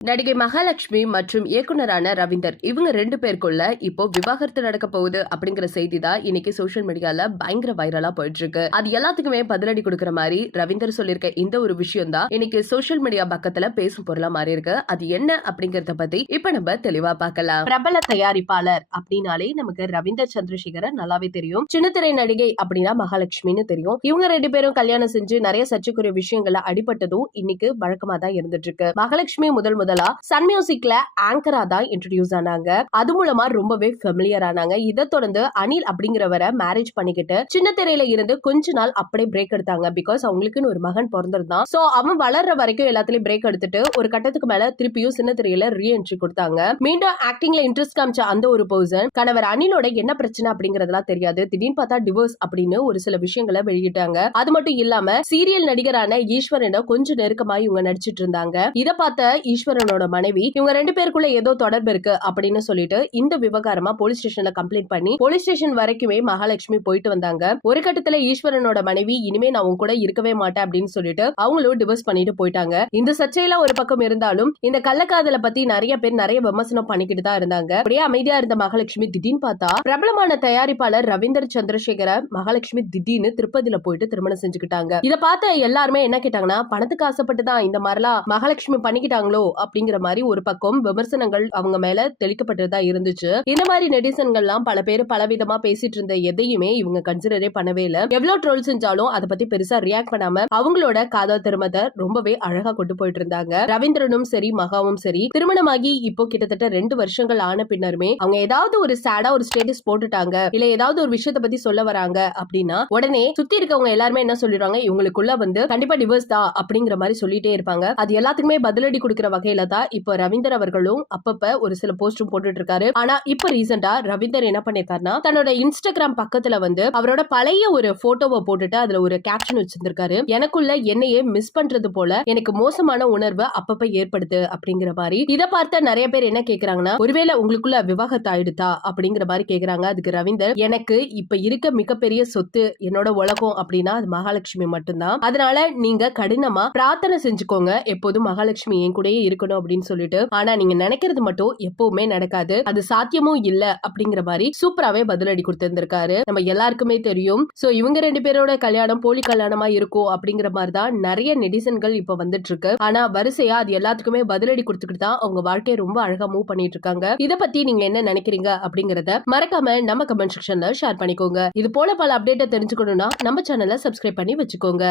நடிகை மகாலட்சுமி மற்றும் இயக்குனரான ரவீந்தர் இவங்க ரெண்டு பேருக்குள்ள இப்போ விவாகரத்து நடக்க போகுது அப்படிங்கிற செய்தி தான் இன்னைக்கு சோஷியல் மீடியால பயங்கர வைரலா போயிட்டு இருக்கு அது எல்லாத்துக்குமே பதிலடி கொடுக்கற மாதிரி ரவீந்தர் சொல்லியிருக்க இந்த ஒரு விஷயம் தான் இன்னைக்கு சோசியல் மீடியா பக்கத்துல பேசும் பொருளா மாறி இருக்கு அது என்ன அப்படிங்கறத பத்தி இப்ப நம்ம தெளிவா பார்க்கலாம். பிரபல தயாரிப்பாளர் அப்படின்னாலே நமக்கு ரவீந்தர் சந்திரசேகரன் நல்லாவே தெரியும். சின்னத்திரை நடிகை அப்படின்னா மகாலட்சுமின்னு தெரியும். இவங்க ரெண்டு பேரும் கல்யாணம் செஞ்சு நிறைய சர்ச்சைக்குரிய விஷயங்களை அடிபட்டதும் இன்னைக்கு வழக்கமா தான் இருந்துட்டு இருக்கு. மகாலட்சுமி முதல் முதல் முதலா சன் மியூசிக்ல ஆங்கரா தான் இன்ட்ரடியூஸ் ஆனாங்க. அது மூலமா ரொம்பவே ஃபெமிலியர் ஆனாங்க. இதை தொடர்ந்து அனில் அப்படிங்கிறவரை மேரேஜ் பண்ணிக்கிட்டு சின்ன திரையில இருந்து கொஞ்ச நாள் அப்படியே பிரேக் எடுத்தாங்க. பிகாஸ் அவங்களுக்குன்னு ஒரு மகன் பிறந்திருந்தான். சோ அவன் வளர்ற வரைக்கும் எல்லாத்துலயும் பிரேக் எடுத்துட்டு ஒரு கட்டத்துக்கு மேல திருப்பியும் சின்ன திரையில ரீஎன்ட்ரி கொடுத்தாங்க. மீண்டும் ஆக்டிங்ல இன்ட்ரெஸ்ட் காமிச்ச அந்த ஒரு பர்சன் கணவர் அனிலோட என்ன பிரச்சனை அப்படிங்கறதெல்லாம் தெரியாது. திடீர்னு பார்த்தா டிவோர்ஸ் அப்படின்னு ஒரு சில விஷயங்களை வெளியிட்டாங்க. அது மட்டும் இல்லாம சீரியல் நடிகரான ஈஸ்வரனை கொஞ்சம் நெருக்கமா இவங்க நடிச்சிட்டு இருந்தாங்க. இதை பார்த்த ஈஸ்வரனோட மனைவி இவங்க ரெண்டு பேருக்குள்ள ஏதோ தொடர்பு இருக்கு அப்படின்னு சொல்லிட்டு இந்த விவகாரமா போலீஸ் ஸ்டேஷன்ல கம்ப்ளைண்ட் பண்ணி போலீஸ் ஸ்டேஷன் வரைக்குமே மகாலட்சுமி போயிட்டு வந்தாங்க. ஒரு கட்டத்துல ஈஸ்வரனோட மனைவி இனிமே நான் உன் கூட இருக்கவே மாட்டேன் அப்படின்னு சொல்லிட்டு அவங்களும் டிவோர்ஸ் பண்ணிட்டு போயிட்டாங்க. இந்த சர்ச்சையெல்லாம் ஒரு பக்கம் இருந்தாலும் இந்த கள்ளக்காதல பத்தி நிறைய பேர் நிறைய விமர்சனம் பண்ணிக்கிட்டு தான் இருந்தாங்க. அப்படியே அமைதியா இருந்த மகாலட்சுமி திடீர்னு பார்த்தா பிரபலமான தயாரிப்பாளர் ரவீந்தர் சந்திரசேகர மகாலட்சுமி திடீர்னு திருப்பதியில போயிட்டு திருமணம் செஞ்சுக்கிட்டாங்க. இத பார்த்த எல்லாருமே என்ன கேட்டாங்கன்னா பணத்துக்கு ஆசைப்பட்டு தான் இந்த மாதிரிலாம் மகாலட்சுமி பண்ணிக்கிட்டாங்களோ அப்படிங்கிற மாதிரி ஒரு பக்கம் விமர்சனங்கள் அவங்க மேல தெளிக்கப்பட்டதா இருந்துச்சு. இந்த மாதிரி நெடிசன்கள்லாம் பல பேர் பலவிதமா பேசிட்டு இருந்த எதையுமே இவங்க கன்சிடரே பண்ணவே இல்ல. எவ்வளவு ட்ரோல் செஞ்சாலும் அதை பத்தி பெருசா ரியாக்ட் பண்ணாம அவங்களோட காதல் திருமத்தை ரொம்பவே அழகா கொண்டு போயிட்டு இருந்தாங்க. ரவீந்திரனும் சரி மகாவும் சரி திருமணமாகி இப்போ கிட்டத்தட்ட ரெண்டு வருஷங்கள் ஆன பின்னருமே அவங்க ஏதாவது ஒரு சேடா ஒரு ஸ்டேட்டஸ் போட்டுட்டாங்க. இல்ல ஏதாவது ஒரு விஷயத்தை பத்தி சொல்ல வராங்க அப்படின்னா உடனே சுத்தி இருக்கவங்க எல்லாருமே என்ன சொல்லிடுவாங்க? இவங்களுக்குள்ள வந்து கண்டிப்பா டிவோர்ஸ் தான் அப்படிங்கிற மாதிரி சொல்லிட்டே இருப்பாங்க. அது எல்லாத்துக்குமே பதிலடி கொடுக்குற வகையில தான் இப்போ ரவீந்தர் அவர்களும் அப்பப்ப ஒரு சில போஸ்டும் போட்டுட்டு இருக்காரு ஆனா இப்ப ரீசெண்டா ரவீந்தர் என்ன பண்ணிருக்காருன்னா தன்னோட இன்ஸ்டாகிராம் பக்கத்துல வந்து அவரோட பழைய ஒரு போட்டோவை போட்டுட்டு அதுல ஒரு கேப்ஷன் வச்சிருந்திருக்காரு. எனக்குள்ள என்னையே மிஸ் பண்றது போல எனக்கு மோசமான உணர்வு அப்பப்ப ஏற்படுது அப்படிங்கிற மாதிரி. இதை பார்த்த நிறைய பேர் என்ன கேக்குறாங்கன்னா ஒருவேளை உங்களுக்குள்ள விவாகத்து ஆயிடுதா அப்படிங்கிற மாதிரி கேக்குறாங்க. அதுக்கு ரவீந்தர் எனக்கு இப்ப இருக்க மிகப்பெரிய சொத்து என்னோட உலகம் அப்படின்னா அது மகாலட்சுமி மட்டும்தான். அதனால நீங்க கடினமா பிரார்த்தனை செஞ்சுக்கோங்க. எப்போதும் மகாலட்சுமி என் கூடயே இருக்கணும். அப்படின்னு சொல்லிட்டு. ஆனா நீங்க நினைக்கிறது மட்டும் எப்பவுமே நடக்காது. அது சாத்தியமும் இல்ல அப்படிங்கிற மாதிரி சூப்பராவே பதிலடி கொடுத்திருந்திருக்காரு. நம்ம எல்லாருக்குமே தெரியும். சோ இவங்க ரெண்டு பேரோட கல்யாணம் போலி கல்யாணமா இருக்கும் அப்படிங்கிற மாதிரி தான் நிறைய நெடிசன்கள் இப்ப வந்துட்டு இருக்கு ஆனா வரிசையா அது எல்லாத்துக்குமே பதிலடி கொடுத்துக்கிட்டு தான் அவங்க வாழ்க்கையை ரொம்ப அழகா மூவ் பண்ணிட்டு இருக்காங்க. இத பத்தி நீங்க என்ன நினைக்கிறீங்க அப்படிங்கறத மறக்காம நம்ம கமெண்ட் செக்ஷன்ல ஷேர் பண்ணிக்கோங்க. இது போல பல அப்டேட்டை தெரிஞ்சுக்கணும்னா நம்ம சேனலை சப்ஸ்கிரைப் பண்ணி வச்சுக்கோங்க.